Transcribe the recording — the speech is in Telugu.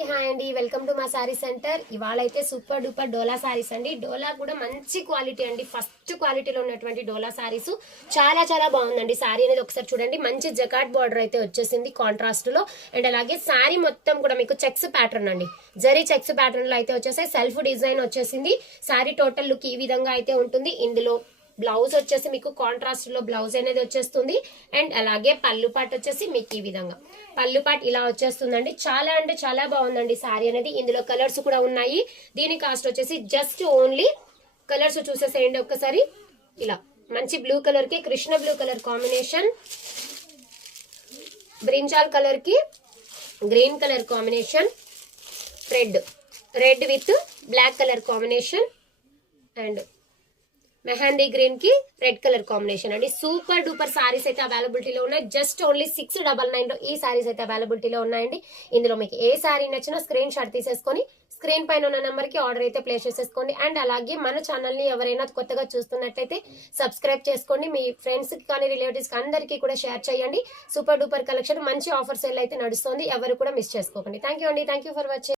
హాయ్ అండి, వెల్కమ్ టు మా సారీ సెంటర్. ఇవాళ అయితే సూపర్ డూపర్ డోలా సారీస్ అండి. డోలా కూడా మంచి క్వాలిటీ అండి, ఫస్ట్ క్వాలిటీలో ఉన్నటువంటి డోలా సారీస్ చాలా చాలా బాగుందండి. సారీ అనేది ఒకసారి చూడండి, మంచి జకాట్ బార్డర్ అయితే వచ్చేసింది కాంట్రాస్ట్ లో. అండ్ అలాగే సారీ మొత్తం కూడా మీకు చెక్స్ ప్యాటర్న్ అండి, జరీ చెక్స్ ప్యాటర్న్ లో అయితే వచ్చేసాయి. సెల్ఫ్ డిజైన్ వచ్చేసింది. సారీ టోటల్ లుక్ ఈ విధంగా అయితే ఉంటుంది. ఇందులో బ్లౌజ్ వచ్చేసి మీకు కాంట్రాస్ట్ లో బ్లౌజ్ అనేది వచ్చేస్తుంది. అండ్ అలాగే పళ్ళు పాట్ వచ్చేసి మీకు ఈ విధంగా పళ్ళు పాట్ ఇలా వచ్చేస్తుందండి. చాలా అంటే చాలా బాగుందండి సారీ అనేది. ఇందులో కలర్స్ కూడా ఉన్నాయి. దీని కాస్ట్ వచ్చేసి జస్ట్ ఓన్లీ కలర్స్ చూసేసేయండి ఒక్కసారి. ఇలా మంచి బ్లూ కలర్ కి Krishna blue colour combination, brinjal colour కి green colour combination, red with black colour combination, and mehndi green కి రెడ్ కలర్ కాంబినేషన్ అండి. సూపర్ డూపర్ సారీస్ అయితే అవైలబిలిటీలో ఉన్నాయి. జస్ట్ ఓన్లీ 699 లో ఈ సారీస్ అయితే అవైలబిలిటీలో ఉన్నాయండి. ఇందులో మీకు ఏ సారీ నచ్చినా స్క్రీన్ షాట్ తీసేసుకొని స్క్రీన్ పైన ఉన్న నెంబర్ కి ఆర్డర్ అయితే ప్లేస్ చేసేసుకోండి. అండ్ అలాగే మన ఛానల్ ని ఎవరైనా కొత్తగా చూస్తున్నట్లయితే సబ్స్క్రైబ్ చేసుకోండి. మీ ఫ్రెండ్స్ కి కానీ రిలేటివ్స్ కి అందరికీ కూడా షేర్ చేయండి. సూపర్ డూపర్ కలెక్షన్, మంచి ఆఫర్ సేల్ అయితే నడుస్తుంది. ఎవరు కూడా మిస్ చేసుకోకండి. థ్యాంక్ యూ అండి. Thank you for watching.